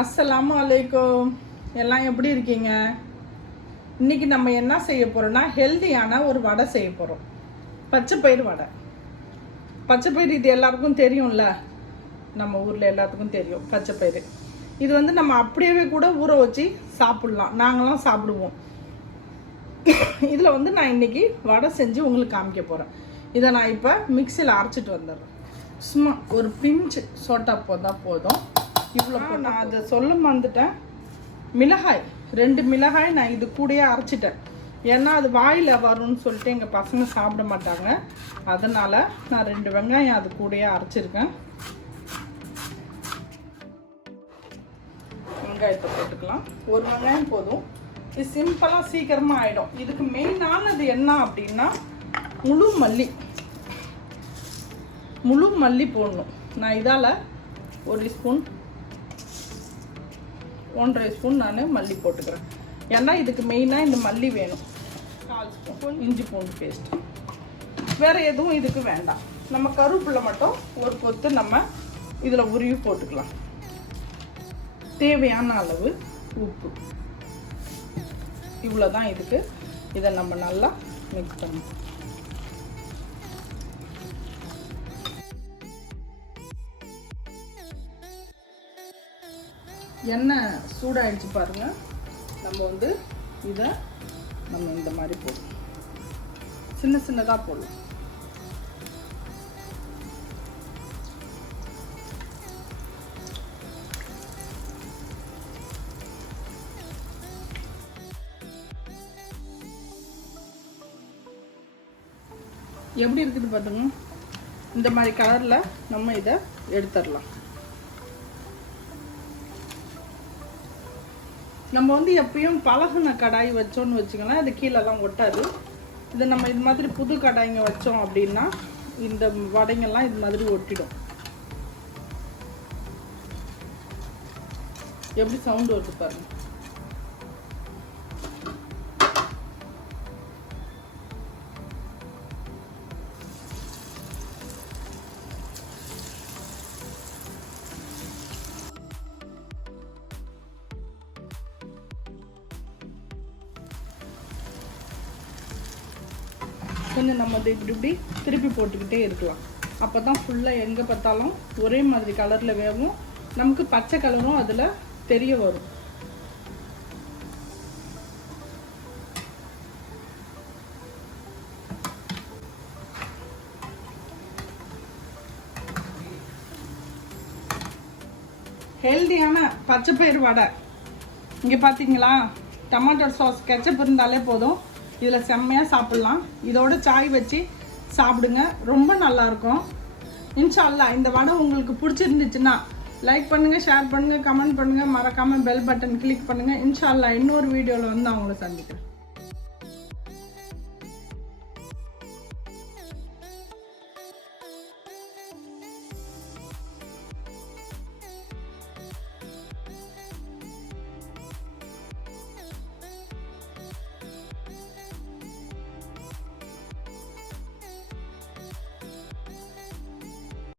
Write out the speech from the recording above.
அஸ்ஸலாமு அலைக்கும். எல்லாம் எப்படி இருக்கீங்க? இன்னைக்கு நம்ம என்ன செய்ய போறோம்னா ஹெல்தியான ஒரு வடை செய்ய போறோம். பச்சைப்பயிறு வடை. பச்சைப்பயிறு இது எல்லாருக்கும் தெரியும்ல, நம்ம ஊர்ல எல்லாத்துக்கும் தெரியும் பச்சைப்பயிறு. இது வந்து நம்ம அப்படியே கூட ஊற வச்சு சாப்பிடலாம், நாங்களாம் சாப்பிடுவோம். இதில் வந்து நான் இன்னைக்கு வடை செஞ்சு உங்களுக்கு காமிக்க போறேன். இதை நான் இப்போ மிக்சியில் அரைச்சிட்டு வந்துடுறேன். சும்மா ஒரு பிஞ்சு சோட்டா போட்டால் போதும். இவ்வளோ நான் அதை சொல்ல மறந்துட்டேன். மிளகாய் 2 மிளகாய் நான் இது கூடயே அரைச்சிட்டேன். ஏன்னா அது வாயில் வரும்னு சொல்லிட்டு எங்கள் பசங்க சாப்பிட மாட்டாங்க. அதனால் நான் 2 வெங்காயம் அது கூடயே அரைச்சிருக்கேன். வெங்காயத்தை போட்டுக்கலாம். ஒரு வெங்காயம் போதும். இது சிம்பிளாக சீக்கிரமாக ஆகிடும். இதுக்கு மெயினானது என்ன அப்படின்னா முழு மல்லி போடணும். நான் இதால் 1 ஸ்பூன் 1.5 ஸ்பூன் நான் மல்லி போட்டுக்கிறேன். ஏன்னா இதுக்கு மெயினாக இந்த மல்லி வேணும். 4 ஸ்பூன் இஞ்சி பூண்டு பேஸ்ட். வேறு எதுவும் இதுக்கு வேண்டாம். நம்ம கருவேப்பிலை மட்டும் ஒரு கொத்து நம்ம இதில் உருவி போட்டுக்கலாம். தேவையான அளவு உப்பு. இவ்வளோதான் இதுக்கு. இதை நம்ம நல்லா மிக்ஸ் பண்ணணும். எண்ணெய் சூடாகிடுச்சு பாருங்கள். நம்ம வந்து இதை இந்த மாதிரி போடணும். சின்னதாக போடலாம். எப்படி இருக்குது பார்த்துங்க. இந்த மாதிரி கலரில் நம்ம இதை எடுத்துடலாம். நம்ம வந்து எப்பயும் பழகுன கடாய் வச்சோன்னு வச்சுக்கலாம், அது கீழெல்லாம் ஒட்டாது. இதை நம்ம இது மாதிரி புது கடாய்ங்க வச்சோம் அப்படின்னா இந்த வடைங்கெல்லாம் இது மாதிரி ஒட்டிடும். எப்படி சவுண்டு வருது பாருங்க. கொஞ்சம் நம்ம இப்படி திருப்பி போட்டுக்கிட்டே இருக்கலாம். அப்போ தான் ஃபுல்லாக எங்கே பார்த்தாலும் ஒரே மாதிரி கலரில் வேகும். நமக்கு பச்சை கலரும் அதில் தெரிய வரும். ஹெல்தியான பச்சைப்பயிறு வடை. இங்கே பார்த்தீங்களா, டொமேட்டோ சாஸ் கெச்சப் இருந்தாலே போதும். இதில் செம்மையாக சாப்பிட்லாம். இதோட சாய் வச்சு சாப்பிடுங்க, ரொம்ப நல்லாயிருக்கும். இன்ஷா அல்லாஹ் இந்த வடை உங்களுக்கு பிடிச்சிருந்துச்சுன்னா லைக் பண்ணுங்கள், ஷேர் பண்ணுங்கள், கமெண்ட் பண்ணுங்கள், மறக்காமல் பெல் பட்டன் கிளிக் பண்ணுங்கள். இன்ஷா அல்லாஹ் இன்னொரு வீடியோவில் வந்து அவங்கள சந்திக்கிறேன்.